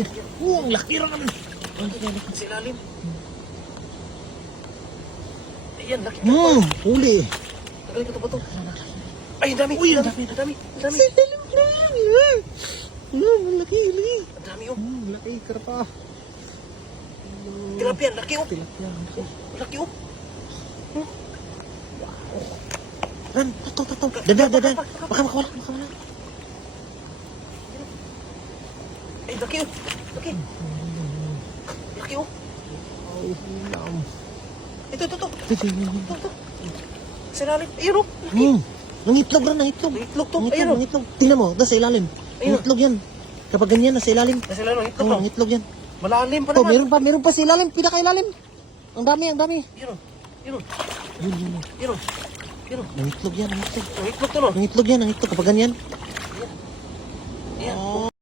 yan. Ang laki rin naman. Sa ilalim. Ayan, laki. Huli. Tagalin ko ito ba ito? Ay, ang dami. Uy, Ang ang dami. Ang dami. Ang dami. Sa ilalim lang. Ang laki. Ang dami, oh. Laki, karapa. Tilapia, laki, oh. Tilapia. Laki, oh. Ran, tato. Dadan. Baka makawala. Ay, laki, oh. Laki. Laki, oh. Ay, hilam. Ito. Ito. Sa ilalim. Ayun, oh. Laki. Nangitlog ran, nangitlog. Itlog to. Ayun, oh. Nangitlog. Tingnan mo, nasa ilalim. Ayun. Nangitlog yan. Kapag ganyan, nasa ilalim. Nasa ilalim, itlog, no? Nangitlog yan. Malalim pa Oh, naman. meron pa sa ilalim. Pinaka-ilalim. Ang dami. Yun, oh. Yun, oh. Yun. Yun, oh. Yun, oh. Nangitlog yan. Oh, itlog to, no? Nangitlog yan. Kapag ganyan.